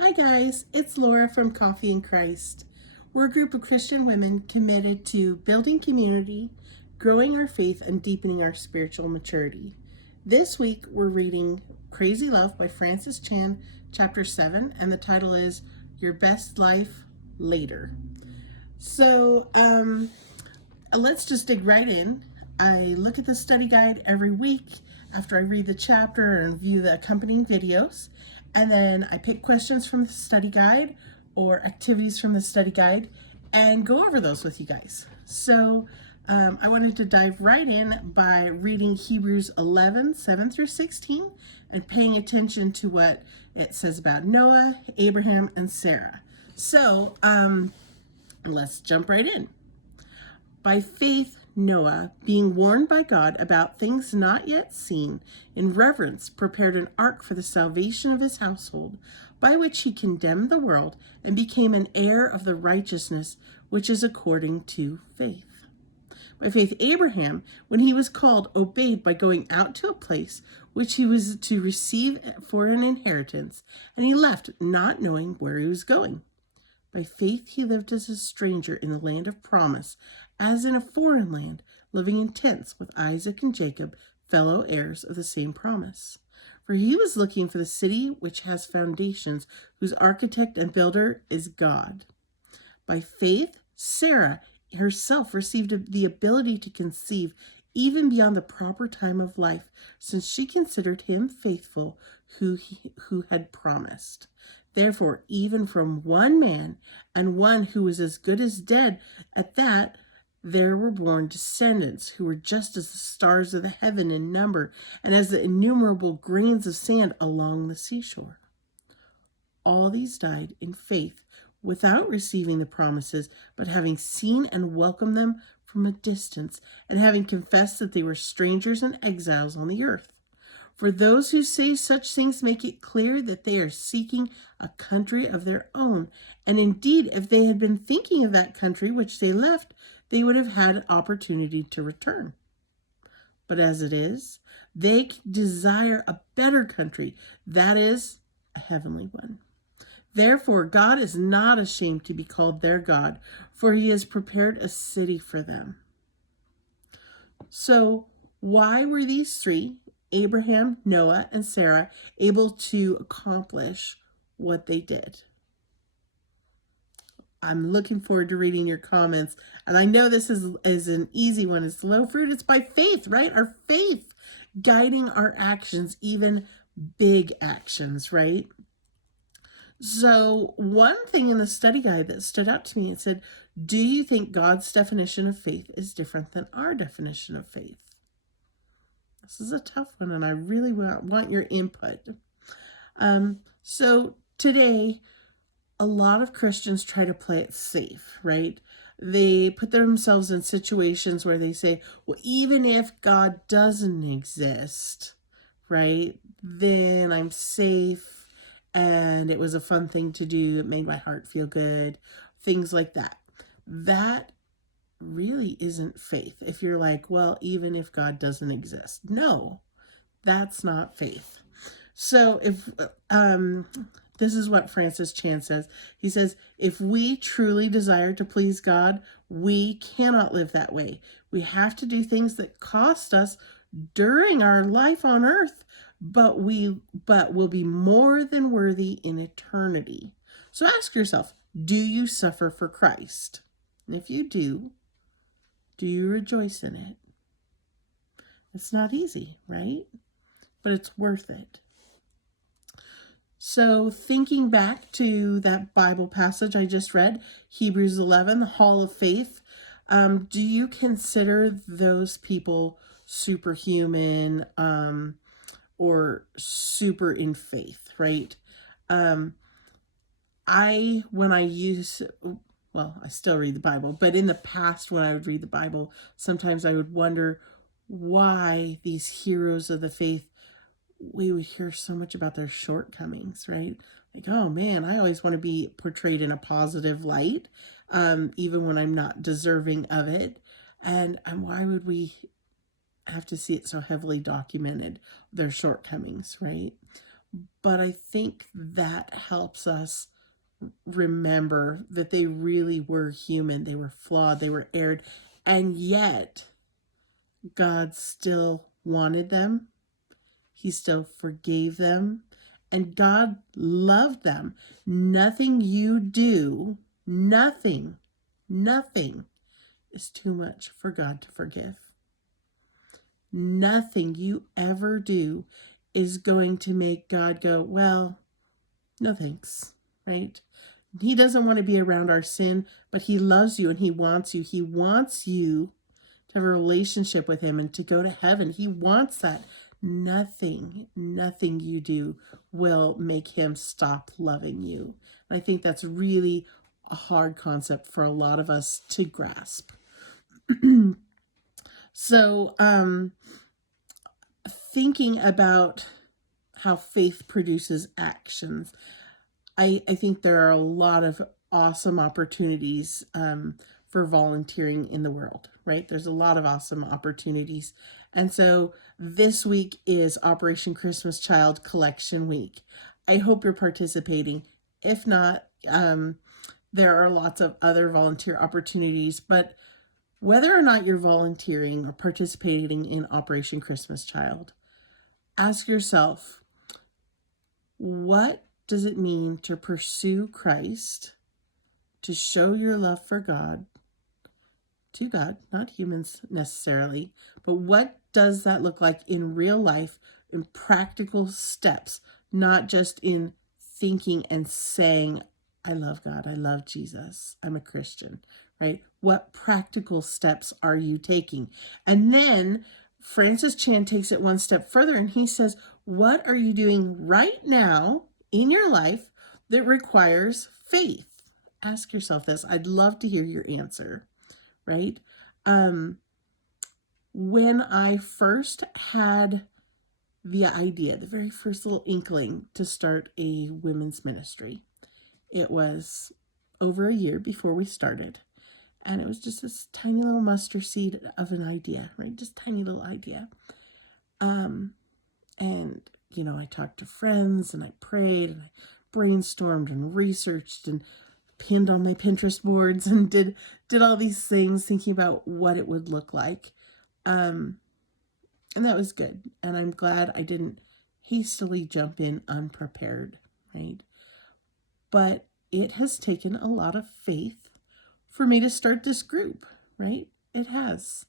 Hi guys, it's Laura from Coffee and Christ. We're a group of Christian women committed to building community, growing our faith, and deepening our spiritual maturity. This week we're reading Crazy Love by Francis Chan, chapter 7, and the title is Your Best Life Later. So let's just dig right in. I look at the study guide every week after I read the chapter and view the accompanying videos. And then I pick questions from the study guide or activities from the study guide and go over those with you guys. So I wanted to dive right in by reading Hebrews 11, 7 through 16 and paying attention to what it says about Noah, Abraham, and Sarah. So let's jump right in. By faith, Noah, being warned by God about things not yet seen, in reverence prepared an ark for the salvation of his household, by which he condemned the world and became an heir of the righteousness which is according to faith. By faith, Abraham, when he was called, obeyed by going out to a place which he was to receive for an inheritance, and he left, not knowing where he was going. By faith he lived as a stranger in the land of promise, as in a foreign land, living in tents with Isaac and Jacob, fellow heirs of the same promise. For he was looking for the city which has foundations, whose architect and builder is God. By faith, Sarah herself received the ability to conceive even beyond the proper time of life, since she considered him faithful who had promised. Therefore, even from one man, and one who was as good as dead at that, there were born descendants who were just as the stars of the heaven in number, and as the innumerable grains of sand along the seashore. All these died in faith, without receiving the promises, but having seen and welcomed them from a distance, and having confessed that they were strangers and exiles on the earth. For those who say such things make it clear that they are seeking a country of their own. And indeed, if they had been thinking of that country which they left, they would have had an opportunity to return. But as it is, they desire a better country, that is, a heavenly one. Therefore, God is not ashamed to be called their God, for he has prepared a city for them. So, why were these three, Abraham, Noah, and Sarah, able to accomplish what they did? I'm looking forward to reading your comments. And I know this is an easy one. It's low fruit. It's by faith, right? Our faith guiding our actions, even big actions, right? So one thing in the study guide that stood out to me, it said, do you think God's definition of faith is different than our definition of faith? This is a tough one, and I really want your input. So today, a lot of Christians try to play it safe, right? They put themselves in situations where they say, well, even if God doesn't exist, right, then I'm safe, and it was a fun thing to do. It made my heart feel good, things like that. That really isn't faith. If you're like, well, even if God doesn't exist. No, that's not faith. So if this is what Francis Chan says. He says, if we truly desire to please God, we cannot live that way. We have to do things that cost us during our life on earth, but will be more than worthy in eternity. So ask yourself, do you suffer for Christ? And if you do you rejoice in it? It's not easy, right? But it's worth it. So thinking back to that Bible passage I just read, Hebrews 11, the Hall of Faith, do you consider those people superhuman or super in faith, right? I still read the Bible, but in the past when I would read the Bible, sometimes I would wonder why these heroes of the faith, we would hear so much about their shortcomings, right? Like, oh man, I always want to be portrayed in a positive light, even when I'm not deserving of it. And why would we have to see it so heavily documented, their shortcomings, right? But I think that helps us remember that they really were human. They were flawed. They were erred. And yet, God still wanted them. He still forgave them. And God loved them. Nothing you do, nothing is too much for God to forgive. Nothing you ever do is going to make God go, well, no thanks, right? He doesn't want to be around our sin, but he loves you and he wants you. He wants you to have a relationship with him and to go to heaven. He wants that. Nothing you do will make him stop loving you. And I think that's really a hard concept for a lot of us to grasp. So, thinking about how faith produces actions, I think there are a lot of awesome opportunities for volunteering in the world, right? There's a lot of awesome opportunities. And so this week is Operation Christmas Child Collection Week. I hope you're participating. If not, there are lots of other volunteer opportunities, but whether or not you're volunteering or participating in Operation Christmas Child, ask yourself, what does it mean to pursue Christ, to show your love for God, to God, not humans necessarily, but what does that look like in real life, in practical steps, not just in thinking and saying, I love God, I love Jesus, I'm a Christian, right? What practical steps are you taking? And then Francis Chan takes it one step further and he says, what are you doing right now in your life that requires faith? Ask yourself this. I'd love to hear your answer, right? When I first had the idea, the very first little inkling to start a women's ministry, it was over a year before we started. And it was just this tiny little mustard seed of an idea, right? Just tiny little idea. And, you know, I talked to friends and I prayed and I brainstormed and researched and pinned on my Pinterest boards and did all these things thinking about what it would look like. And that was good. And I'm glad I didn't hastily jump in unprepared, right? But it has taken a lot of faith for me to start this group, right? It has.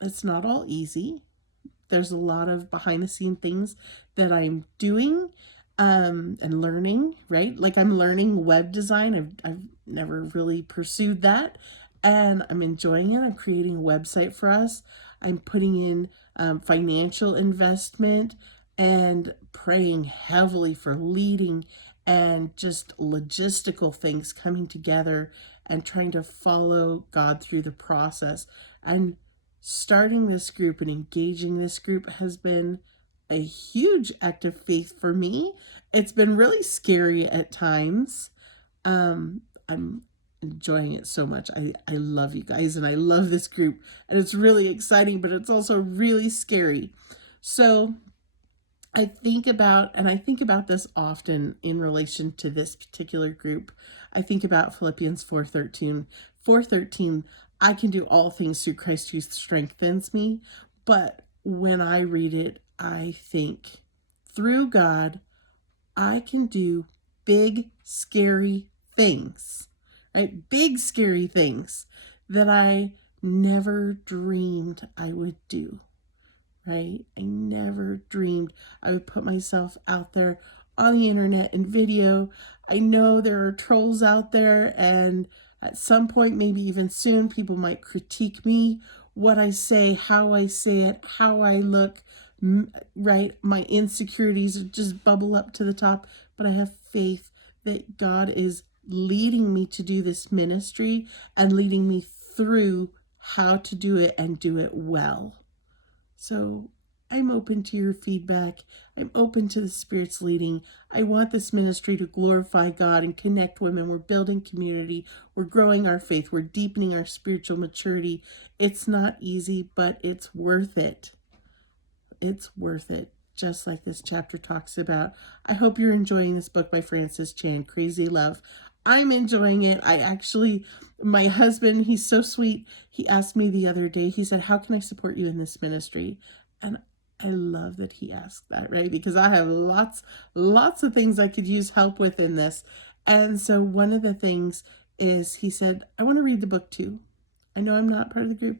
It's not all easy. There's a lot of behind the scene things that I'm doing and learning, right? Like I'm learning web design. I've never really pursued that. And I'm enjoying it. I'm creating a website for us. I'm putting in financial investment and praying heavily for leading and just logistical things coming together and trying to follow God through the process. And starting this group and engaging this group has been a huge act of faith for me. It's been really scary at times. I'm enjoying it so much. I love you guys and I love this group and it's really exciting, but it's also really scary. So I think about this often in relation to this particular group. I think about Philippians 4:13. 4:13, I can do all things through Christ who strengthens me. But when I read it, I think, through God, I can do big, scary things, right? Big, scary things that I never dreamed I would do, right? I never dreamed I would put myself out there on the internet in video. I know there are trolls out there, and at some point, maybe even soon, people might critique me, what I say, how I say it, how I look, right? My insecurities just bubble up to the top, but I have faith that God is leading me to do this ministry and leading me through how to do it and do it well. So I'm open to your feedback. I'm open to the Spirit's leading. I want this ministry to glorify God and connect women. We're building community. We're growing our faith. We're deepening our spiritual maturity. It's not easy, but it's worth it. It's worth it. just like this chapter talks about. I hope you're enjoying this book by Francis Chan, Crazy Love. I'm enjoying it. My husband, he's so sweet. He asked me the other day, he said, how can I support you in this ministry? And I love that he asked that, right? Because I have lots of things I could use help with in this. And so one of the things is he said, I want to read the book too. I know I'm not part of the group.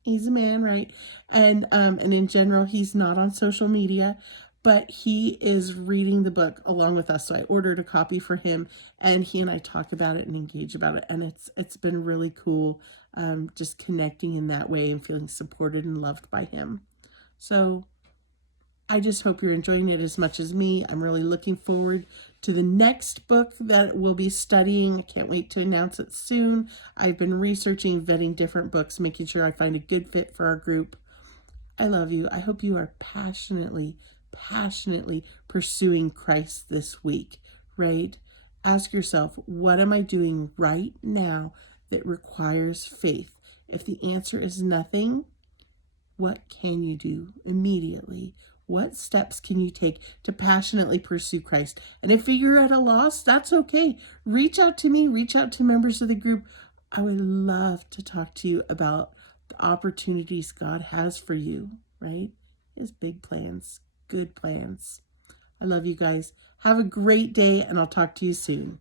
He's a man, right? And in general, he's not on social media, but he is reading the book along with us. So I ordered a copy for him, and he and I talk about it and engage about it. And it's been really cool, just connecting in that way and feeling supported and loved by him. So I just hope you're enjoying it as much as me. I'm really looking forward to the next book that we'll be studying. I can't wait to announce it soon. I've been researching, vetting different books, making sure I find a good fit for our group. I love you. I hope you are passionately pursuing Christ this week, right? Ask yourself, what am I doing right now that requires faith? If the answer is nothing, what can you do immediately? What steps can you take to passionately pursue Christ? And if you're at a loss, that's okay. Reach out to me, reach out to members of the group. I would love to talk to you about the opportunities God has for you, right? His big plans, good plans. I love you guys. Have a great day, and I'll talk to you soon.